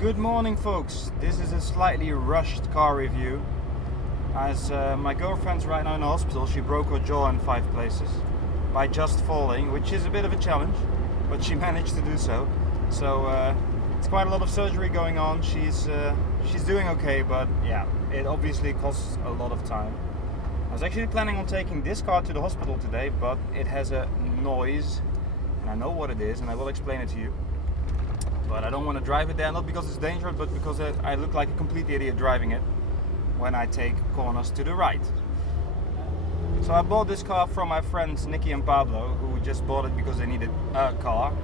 Good morning, folks. This is a slightly rushed car review as my girlfriend's right now in the hospital. She broke her jaw in 5 places by just falling, which is a bit of a challenge, but she managed to do so. So it's quite a lot of surgery going on. She's doing okay, but yeah, it obviously costs a lot of time. I was actually planning on taking this car to the hospital today, but it has a noise and I know what it is and I will explain it to you. But I don't want to drive it there, not because it's dangerous, but because I look like a complete idiot driving it when I take corners to the right. So I bought this car from my friends Nicky and Pablo, who just bought it because they needed a car.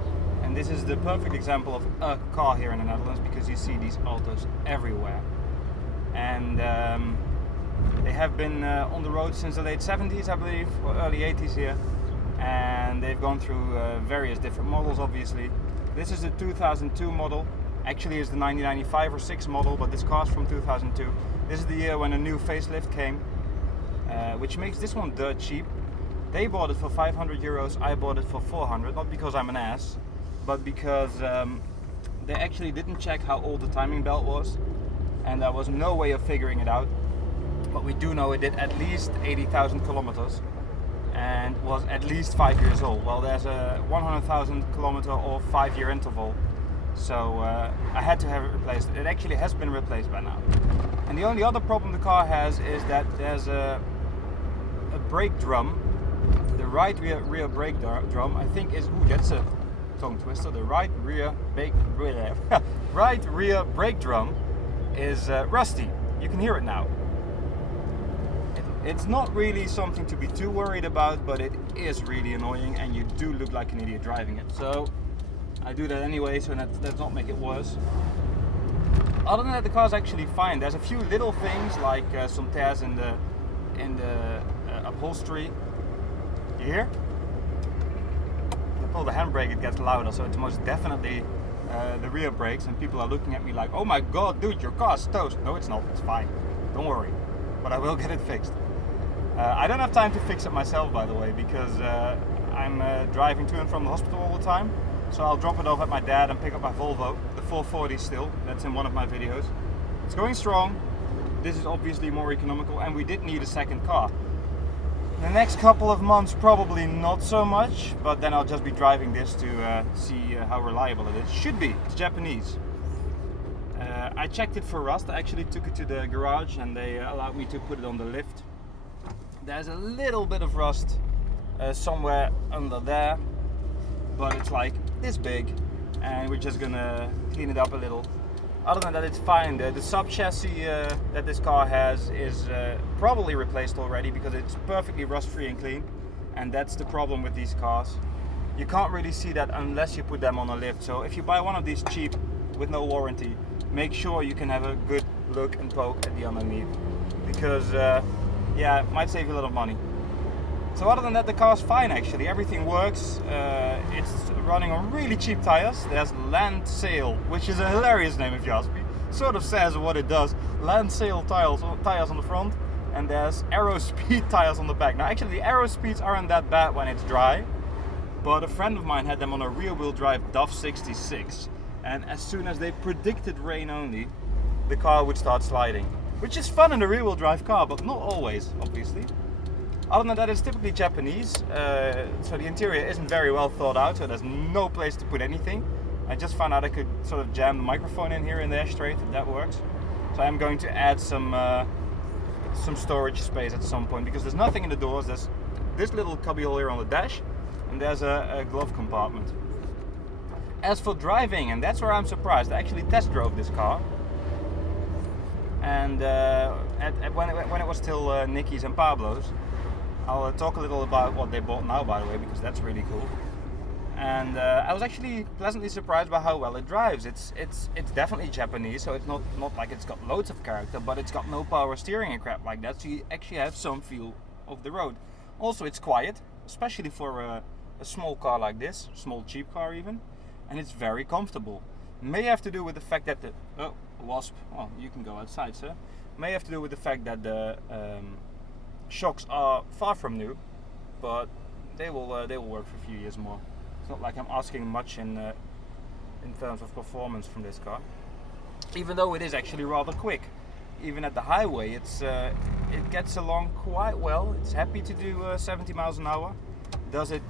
And this is the perfect example of a car here in the Netherlands, because you see these Altos everywhere. And they have been on the road since the late 70s, I believe, or early 80s here. And they've gone through various different models, obviously. This is a 2002 model. Actually, it's the 1995 or 6 model, but this car's from 2002. This is the year when a new facelift came, which makes this one dirt cheap. They bought it for 500 euros, I bought it for 400, not because I'm an ass, but because they actually didn't check how old the timing belt was, and there was no way of figuring it out. But we do know it did at least 80,000 kilometers. And was at least 5 years old. Well, there's a 100,000 kilometer or 5-year interval, so I had to have it replaced. It actually has been replaced by now. And the only other problem the car has is that there's a brake drum, the right rear brake drum. I think is that's a tongue twister. The right rear brake drum is rusty. You can hear it now. It's not really something to be too worried about, but it is really annoying and you do look like an idiot driving it. So I do that anyway, so that does not make it worse. Other than that, the car's actually fine. There's a few little things like some tears in the upholstery. You hear? If I pull the handbrake, it gets louder, so it's most definitely the rear brakes, and people are looking at me like, oh my god, dude, your car's toast. No, it's not, it's fine. Don't worry, but I will get it fixed. I don't have time to fix it myself, by the way, because I'm driving to and from the hospital all the time. So I'll drop it off at my dad and pick up my Volvo, the 440 still. That's in one of my videos. It's going strong. This is obviously more economical, and we did need a second car. The next couple of months, probably not so much, but then I'll just be driving this to see how reliable it is. Should be. It's Japanese. I checked it for rust. I actually took it to the garage and they allowed me to put it on the lift. There's a little bit of rust somewhere under there, but it's like this big, and we're just gonna clean it up a little. Other than that, it's fine. The sub chassis that this car has is probably replaced already, because it's perfectly rust free and clean, and that's the problem with these cars. You can't really see that unless you put them on a lift. So if you buy one of these cheap with no warranty, make sure you can have a good look and poke at the underneath, because yeah, it might save you a lot of money. So other than that, the car's fine actually. Everything works. It's running on really cheap tires. There's Land Sail, which is a hilarious name if you ask me. Sort of says what it does. Land Sail tires on the front, and there's Aero Speed tires on the back. Now actually the Aero Speeds aren't that bad when it's dry, but a friend of mine had them on a rear-wheel drive DAF 66. And as soon as they predicted rain only, the car would start sliding. Which is fun in a rear-wheel drive car, but not always, obviously. Other than that, it's typically Japanese, so the interior isn't very well thought out, so there's no place to put anything. I just found out I could sort of jam the microphone in here in the ashtray, if that works. So I'm going to add some storage space at some point, because there's nothing in the doors. There's this little cubbyhole here on the dash, and there's a glove compartment. As for driving, and that's where I'm surprised, I actually test drove this car. And when it was still Nicky's and Pablo's. I'll talk a little about what they bought now, by the way, because that's really cool. And I was actually pleasantly surprised by how well it drives. It's definitely Japanese, so it's not like it's got loads of character, but it's got no power steering and crap like that, so you actually have some feel of the road. Also, it's quiet, especially for a small car like this, small cheap car even, and it's very comfortable. May have to do with the fact that the wasp. Well, you can go outside, sir. May have to do with the fact that the shocks are far from new, but they will work for a few years more. It's not like I'm asking much in terms of performance from this car. even though it is actually rather quick. Even at the highway, it gets along quite well. It's happy to do 70 miles an hour. Does it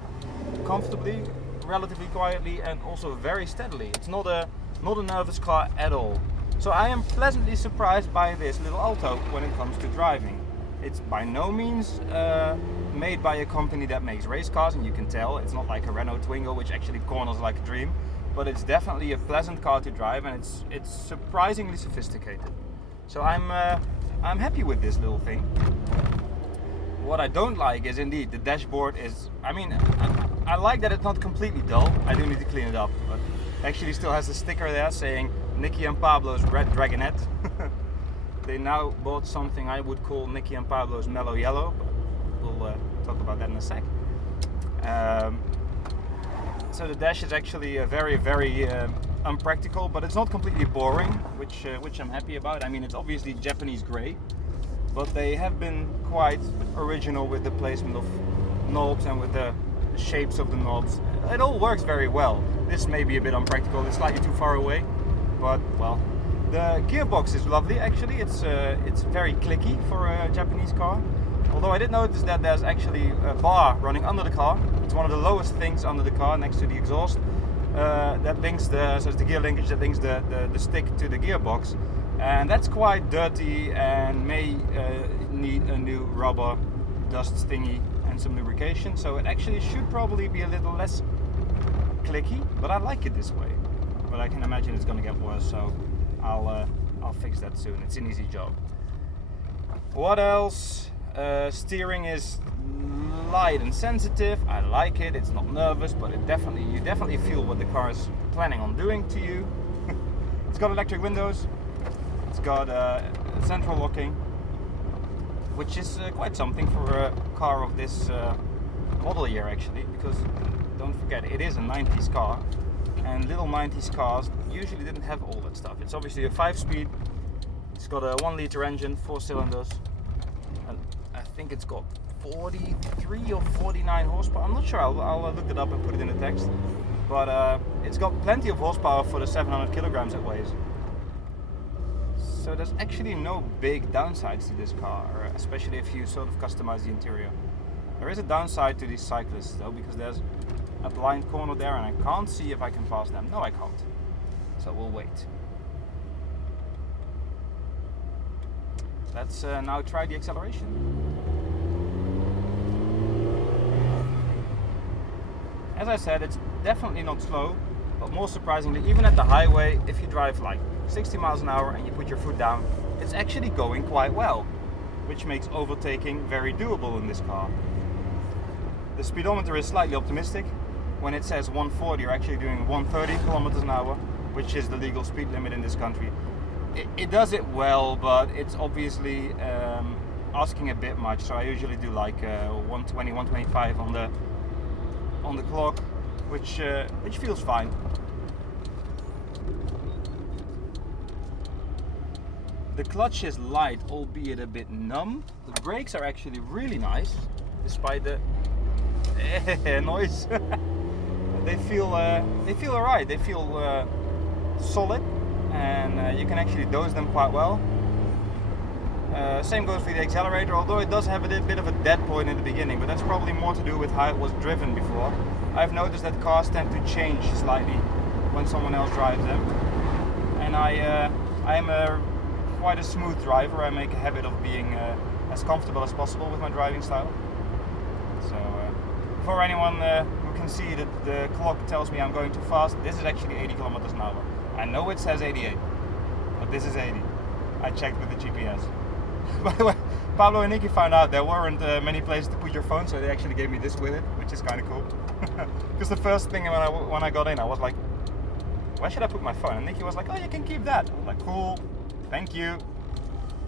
comfortably, relatively quietly, and also very steadily. It's not a nervous car at all. So I am pleasantly surprised by this little Alto when it comes to driving. It's by no means made by a company that makes race cars, and you can tell it's not like a Renault Twingo, which actually corners like a dream. But it's definitely a pleasant car to drive, and it's surprisingly sophisticated. So I'm happy with this little thing. What I don't like is indeed the dashboard is, I like that it's not completely dull. I do need to clean it up, but actually still has a sticker there saying Nicky and Pablo's Red Dragonette. They now bought something I would call Nicky and Pablo's Mellow Yellow, but we'll talk about that in a sec. So the dash is actually very, very unpractical, but it's not completely boring, which I'm happy about. It's obviously Japanese grey, but they have been quite original with the placement of knobs and with the shapes of the knobs. It all works very well. This may be a bit unpractical, it's slightly too far away, but well. The gearbox is lovely actually, it's very clicky for a Japanese car. Although I did notice that there's actually a bar running under the car. It's one of the lowest things under the car next to the exhaust. That links so it's the gear linkage that links the stick to the gearbox. And that's quite dirty and may need a new rubber dust thingy and some lubrication. So it actually should probably be a little less clicky, but I like it this way. But I can imagine it's gonna get worse, so I'll fix that soon. It's an easy job. What else? Steering is light and sensitive. I like it. It's not nervous, but you definitely feel what the car is planning on doing to you. It's got electric windows. It's got central locking, which is quite something for a car of this model year actually, because don't forget it is a 90s car, and little 90s cars usually didn't have all that stuff. It's obviously a 5-speed. It's got a 1-liter engine, 4 cylinders. I think it's got 43 or 49 horsepower. I'm not sure. I'll look it up and put it in the text. But it's got plenty of horsepower for the 700 kilograms it weighs. So there's actually no big downsides to this car, especially if you sort of customize the interior. There is a downside to these cyclists though, because there's a blind corner there and I can't see if I can pass them. No, I can't. So we'll wait. Let's now try the acceleration. As I said, it's definitely not slow, but more surprisingly, even at the highway, if you drive like 60 miles an hour and you put your foot down, it's actually going quite well, which makes overtaking very doable in this car. The speedometer is slightly optimistic. When it says 140, you're actually doing 130 kilometers an hour, which is the legal speed limit in this country. It does it well, but it's obviously asking a bit much. So I usually do like 120, 125 on the clock, which feels fine. The clutch is light, albeit a bit numb. The brakes are actually really nice, despite the noise. They feel alright. They feel solid, and you can actually dose them quite well. Same goes for the accelerator, although it does have a bit of a dead point in the beginning, but that's probably more to do with how it was driven before. I've noticed that cars tend to change slightly when someone else drives them, and I am quite a smooth driver. I make a habit of being as comfortable as possible with my driving style. So for anyone who can see that the clock tells me I'm going too fast, this is actually 80 kilometers an hour. I know it says 88, but this is 80. I checked with the GPS. By the way, Pablo and Nicky found out there weren't many places to put your phone, so they actually gave me this with it, which is kind of cool. Because the first thing when I got in, I was like, where should I put my phone? And Nicky was like, oh, you can keep that. I was like, cool, thank you.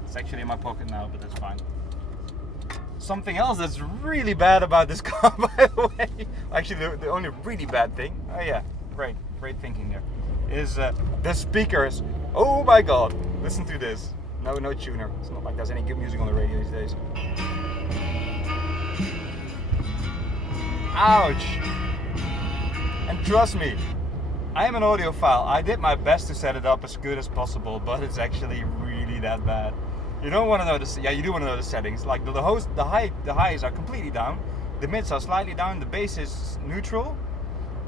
It's actually in my pocket now, but that's fine. Something else that's really bad about this car, by the way, actually the only really bad thing, oh yeah, great thinking there, is the speakers. Oh my god, listen to this. No tuner. It's not like there's any good music on the radio these days. Ouch! And trust me, I am an audiophile. I did my best to set it up as good as possible, but it's actually really that bad. You don't want to know the, yeah, you do want to know the settings. Like the highs are completely down, the mids are slightly down, the bass is neutral.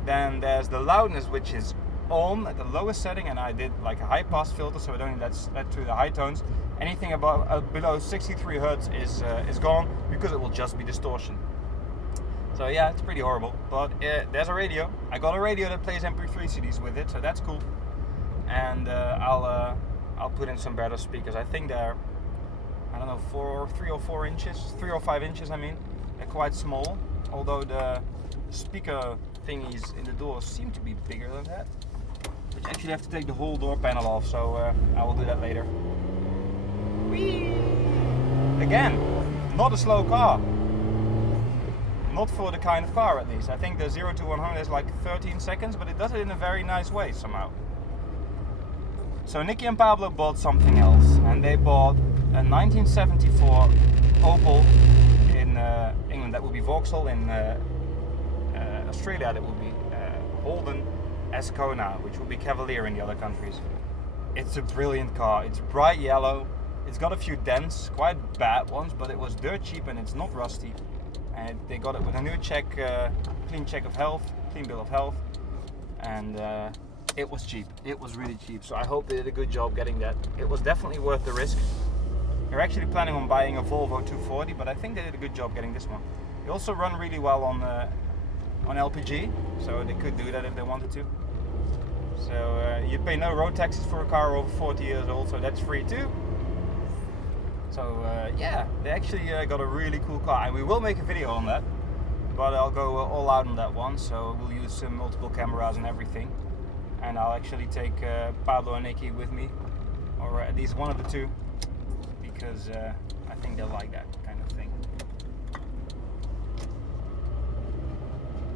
Then there's the loudness, which is on at the lowest setting, and I did like a high pass filter, so it only lets through the high tones. Anything above below 63 hertz is gone, because it will just be distortion. So yeah, it's pretty horrible. But there's a radio. I got a radio that plays MP3 CDs with it, so that's cool. And I'll put in some better speakers. I think they're, I don't know, 3 or 4 inches, 3 or 5 inches. I mean, they're quite small. Although the speaker thingies in the door seem to be bigger than that. But you actually have to take the whole door panel off, so I will do that later. Whee! Again, not a slow car. Not for the kind of car, at least. I think the 0 to 100 is like 13 seconds, but it does it in a very nice way somehow. So Nicky and Pablo bought something else, and they bought a 1974 Opel in England. That would be Vauxhall. In Australia, that would be Holden Ascona, which would be Cavalier in the other countries. It's a brilliant car. It's bright yellow. It's got a few dents, quite bad ones, but it was dirt cheap and it's not rusty. And they got it with a new check, clean check of health, clean bill of health, and it was cheap. It was really cheap. So I hope they did a good job getting that. It was definitely worth the risk. They're actually planning on buying a Volvo 240, but I think they did a good job getting this one. They also run really well on LPG, so they could do that if they wanted to. So you pay no road taxes for a car over 40 years old, so that's free too. So yeah, they actually got a really cool car, and we will make a video on that, but I'll go all out on that one. So we'll use multiple cameras and everything, and I'll actually take Pablo and Nicky with me, or at least one of the two, because I think they'll like that kind of thing.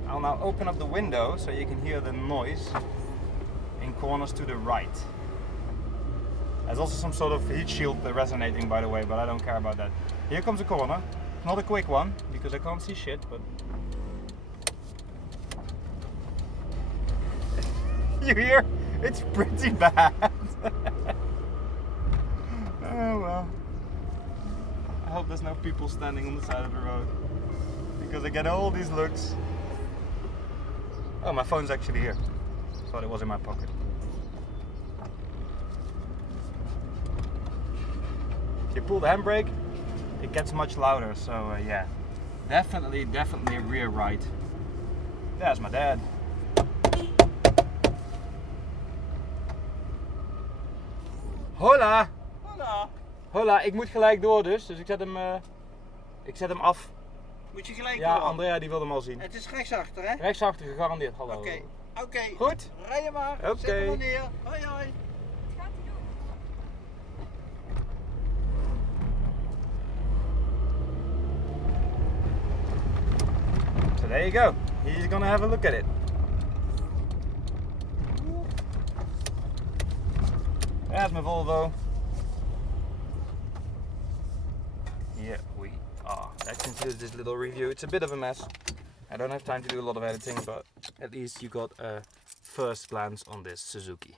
I'll now open up the window so you can hear the noise in corners to the right. There's also some sort of heat shield resonating, by the way, but I don't care about that. Here comes a corner. Not a quick one, because I can't see shit, but... You hear? It's pretty bad. Oh well. I hope there's no people standing on the side of the road, because I get all these looks. Oh, my phone's actually here. Thought it was in my pocket. If you pull the handbrake, it gets much louder, so yeah. Definitely rear right. There's my dad. Hola! Hola. Hola, ik moet gelijk door dus ik zet hem af. Moet je gelijk Ja, door? Andrea die wil hem al zien. Het is rechtsachter, hè? Rechtsachter gegarandeerd, hallo. Oké. Goed? Rij je maar. Oké. Zet hem maar neer. Hoi hoi. So there you go. He's gonna have a look at it. There's my Volvo. Here we are. That concludes this little review. It's a bit of a mess. I don't have time to do a lot of editing, but at least you got a first glance on this Suzuki.